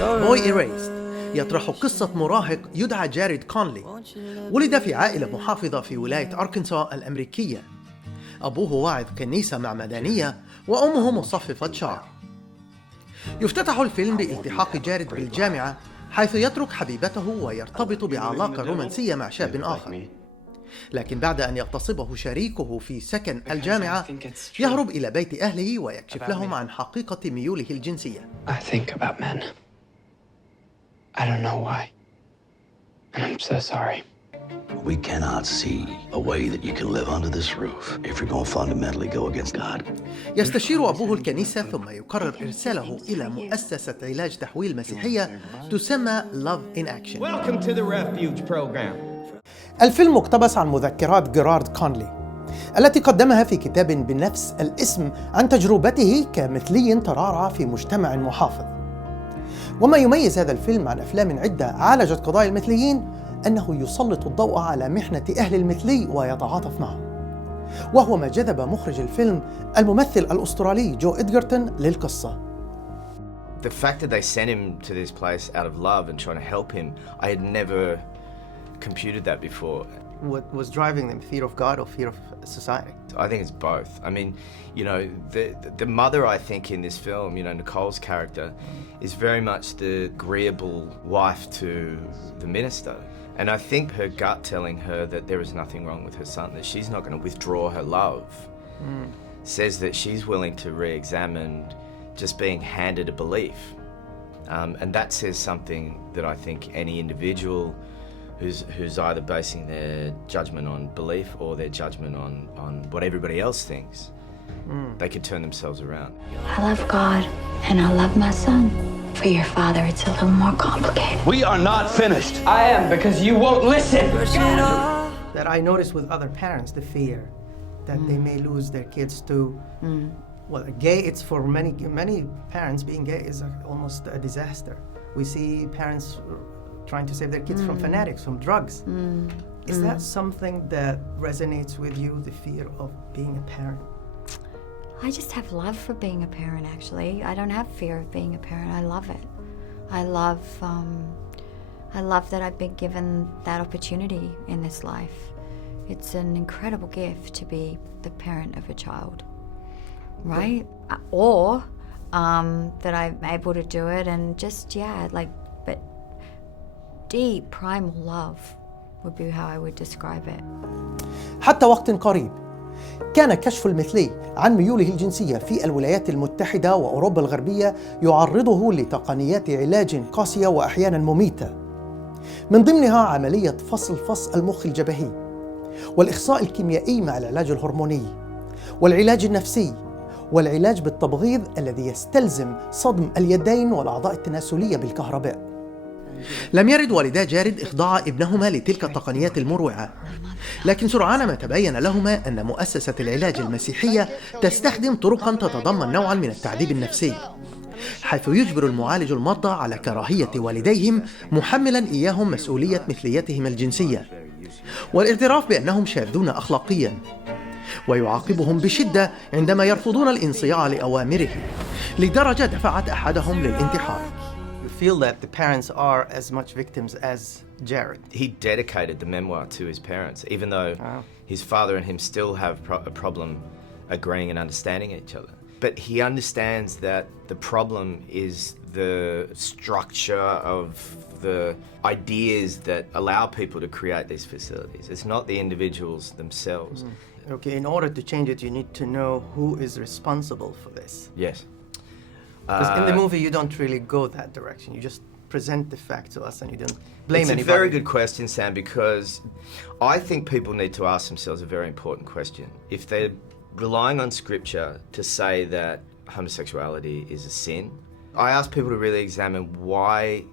Boy Erased يطرح قصة مراهق يدعى جاريد كونلي. ولد في عائلة محافظة في ولاية أركنسا الأمريكية. أبوه واعظ كنيسة معمدانية وأمه مصففة شعر. يفتتح الفيلم بالتحاق جاريد بالجامعة، حيث يترك حبيبته ويرتبط بعلاقة رومانسية مع شاب آخر. لكن بعد أن يغتصبه شريكه في سكن الجامعة، يهرب إلى بيت أهله ويكشف لهم عن حقيقة ميوله الجنسية. I don't know why. And I'm so sorry. We cannot see a way that you can live under this roof if you're going to fundamentally go against God. يستشير أبوه الكنيسة ثم يقرر إرساله إلى مؤسسة علاج تحويل مسيحية تسمى Love in Action. Welcome to the Refuge Program. الفيلم مقتبس عن مذكرات جيرارد كونلي التي قدمها في كتاب بنفس الاسم عن تجربته كمثلي ترعرع في مجتمع محافظ. وما يميز هذا الفيلم عن أفلام عدة عالجت قضايا المثليين أنه يسلط الضوء على محنة أهل المثلي ويتعاطف معهم، وهو ما جذب مخرج الفيلم الممثل الأسترالي جو إدغرتون للقصة. The fact that they sent him to this place out of love and trying to help him, I had never computed that before. What was driving them? Fear of God or fear of society? I think it's both. I mean, you know, the mother, I think, in this film, you know, Nicole's character, is very much the agreeable wife to the minister. And I think her gut telling her that there is nothing wrong with her son, that she's not going to withdraw her love, says that she's willing to re-examine just being handed a belief. And that says something that I think any individual who's either basing their judgment on belief or their judgment on what everybody else thinks, they could turn themselves around. I love God and I love my son. For your father, it's a little more complicated. We are not finished. I am, because you won't listen. That I notice with other parents, the fear that they may lose their kids to, well, gay, it's for many parents, being gay is almost a disaster. We see parents trying to save their kids from fanatics, from drugs. Is that something that resonates with you, the fear of being a parent? I just have love for being a parent, actually. I don't have fear of being a parent. I love it. I love that I've been given that opportunity in this life. It's an incredible gift to be the parent of a child, right? Or that I'm able to do it and just, but deep primal love would be how I would describe it. حتى وقت قريب كان كشف المثلي عن ميوله الجنسية في الولايات المتحدة وأوروبا الغربية يعرضه لتقنيات علاج قاسية وأحيانا مميتة، من ضمنها عملية فصل المخ الجبهي، والإخصاء الكيميائي مع العلاج الهرموني، والعلاج النفسي، والعلاج بالتبغيض الذي يستلزم صدم اليدين والأعضاء التناسلية بالكهرباء. لم يرد والدا جاريد إخضاع ابنهما لتلك التقنيات المروعة، لكن سرعان ما تبين لهما أن مؤسسة العلاج المسيحية تستخدم طرقاً تتضمن نوعاً من التعذيب النفسي، حيث يجبر المعالج المرضى على كراهية والديهم، محملاً إياهم مسؤولية مثليتهم الجنسية والاعتراف بأنهم شاذون أخلاقياً، ويعاقبهم بشدة عندما يرفضون الانصياع لأوامره، لدرجة دفعت أحدهم للانتحار. Feel that the parents are as much victims as Jared. He dedicated the memoir to his parents, even though his father and him still have a problem agreeing and understanding each other. But he understands that the problem is the structure of the ideas that allow people to create these facilities. It's not the individuals themselves. Okay, in order to change it, you need to know who is responsible for this. Yes. Because in the movie, you don't really go that direction. You just present the fact to us and you don't blame anybody. It's a very good question, Sam, because I think people need to ask themselves a very important question. If they're relying on scripture to say that homosexuality is a sin, I ask people to really examine why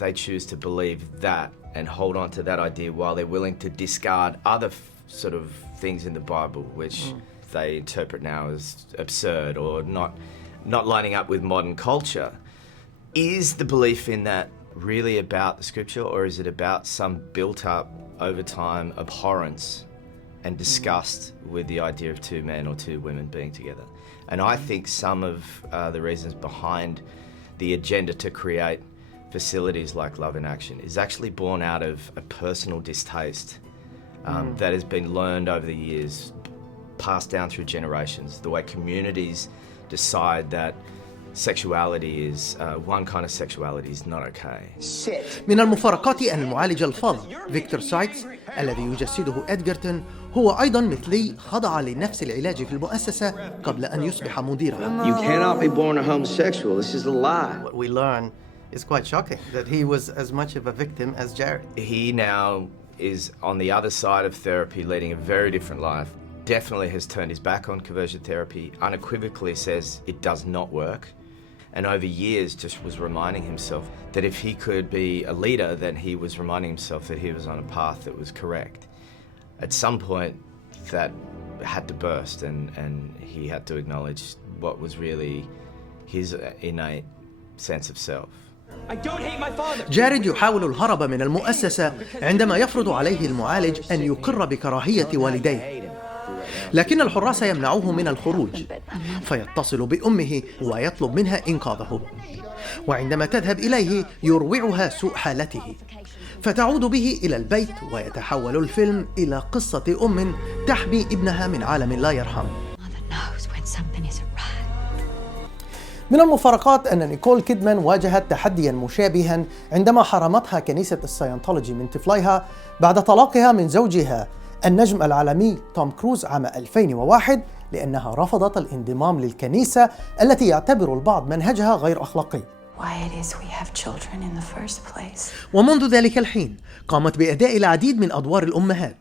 they choose to believe that and hold on to that idea while they're willing to discard other sort of things in the Bible, which they interpret now as absurd or not lining up with modern culture. Is the belief in that really about the scripture, or is it about some built-up, over time, abhorrence and disgust with the idea of two men or two women being together? And I think some of the reasons behind the agenda to create facilities like Love in Action is actually born out of a personal distaste that has been learned over the years, passed down through generations, the way communities decide that sexuality is, one kind of sexuality is not okay. من المفارقات أن المعالج الفاضل فيكتور سايكس الذي يجسده إدغرتون هو أيضا مثلي خضع لنفس العلاج في المؤسسة قبل أن يصبح مديرها. You cannot be born a homosexual. This is a lie. What we learn is quite shocking, that he was as much of a victim as Jared. He now is on the other side of therapy, leading a very different life. Definitely has turned his back on conversion therapy, unequivocally says it does not work. And over years just was reminding himself that if he could be a leader, then he was reminding himself that he was on a path that was correct. At some point that had to burst and he had to acknowledge what was really his innate sense of self. I don't hate my father. جارد يحاول الهرب من المؤسسة عندما يفرض عليه المعالج أن يقر بكراهية والديه، لكن الحراس يمنعوه من الخروج، فيتصل بأمه ويطلب منها إنقاذه، وعندما تذهب إليه يروعها سوء حالته، فتعود به إلى البيت ويتحول الفيلم إلى قصة أم تحمي ابنها من عالم لا يرحم. من المفارقات أن نيكول كيدمان واجهت تحدياً مشابهاً عندما حرمتها كنيسة الساينتولوجي من طفليها بعد طلاقها من زوجها النجم العالمي توم كروز عام 2001 لأنها رفضت الانضمام للكنيسة التي يعتبر البعض منهجها غير أخلاقي. ومنذ ذلك الحين قامت بإداء العديد من أدوار الأمهات،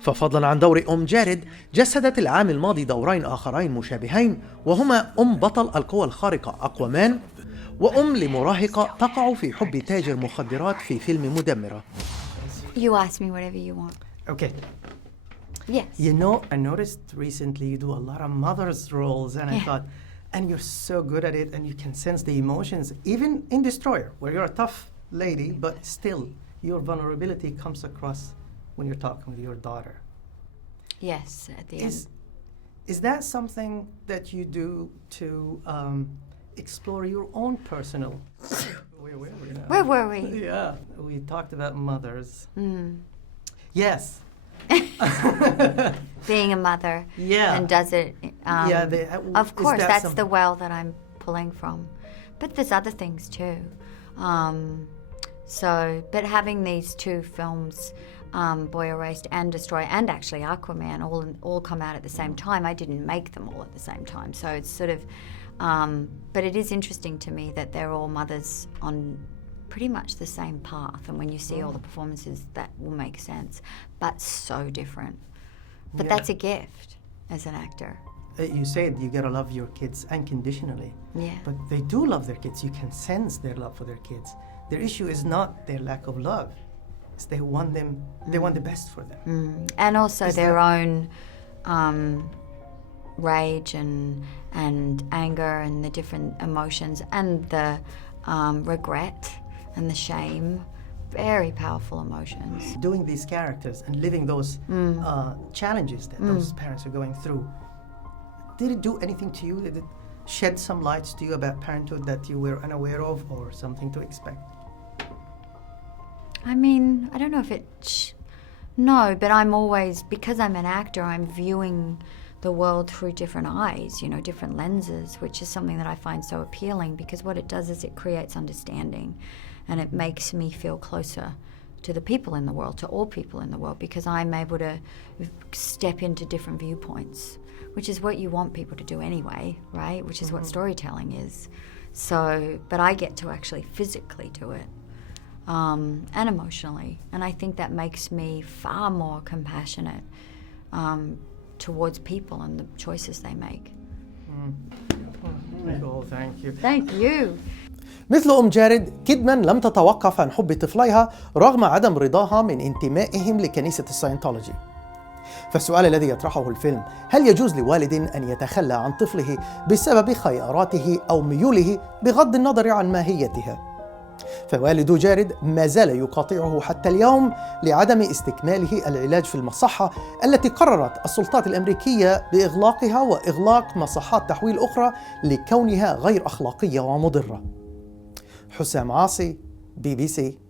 ففضلاً عن دور أم جارد جسدت العام الماضي دورين آخرين مشابهين، وهما أم بطل القوى الخارقة أقوامان، وأم لمراهقة تقع في حب تاجر مخدرات في فيلم مدمرة. You ask me whatever you want. Okay. Yes. You know, I noticed recently you do a lot of mother's roles, and I Yeah. thought, and you're so good at it, and you can sense the emotions, even in Destroyer, where you're a tough lady, but still, your vulnerability comes across when you're talking with your daughter. Yes, at the end. Is that something that you do to explore your own personal? Where were we now? Where were we? Yeah, we talked about mothers. Yes. Being a mother. Yeah. And does it, of is course, that that's some- the well that I'm pulling from. But there's other things too. But having these two films, Boy Erased and Destroy, and actually Aquaman, all come out at the same time. I didn't make them all at the same time. So it's sort of, but it is interesting to me that they're all mothers on pretty much the same path, and when you see all the performances that will make sense, but so different. But Yeah. that's a gift as an actor. You said you gotta love your kids unconditionally. Yeah. But they do love their kids. You can sense their love for their kids. Their issue is not their lack of love. It's they want the best for them. And also Is their that- own rage and anger and the different emotions and the regret and the shame. Very powerful emotions. Doing these characters and living those challenges that those parents are going through, did it do anything to you? Did it shed some lights to you about parenthood that you were unaware of, or something to expect? I mean, I don't know if no, but I'm always, because I'm an actor, I'm viewing the world through different eyes, different lenses, which is something that I find so appealing, because what it does is it creates understanding, and it makes me feel closer to the people in the world, to all people in the world, because I'm able to step into different viewpoints, which is what you want people to do anyway, right? Which is what storytelling is. So, but I get to actually physically do it. And emotionally, and I think that makes me far more compassionate towards people and the choices they make. Oh, thank you. Thank you. مثل أم جارد، كيدمان لم تتوقف عن حب طفليها رغم عدم رضاها من انتمائهم لكنيسة الساينتولوجي. فالسؤال الذي يطرحه الفيلم: هل يجوز لوالد أن يتخلى عن طفله بسبب خياراته أو ميوله بغض النظر عن ماهيتها؟ فوالد جارد ما زال يقاطعه حتى اليوم لعدم استكماله العلاج في المصحة التي قررت السلطات الأمريكية بإغلاقها وإغلاق مصحات تحويل أخرى لكونها غير أخلاقية ومضرة. حسام عاصي، BBC.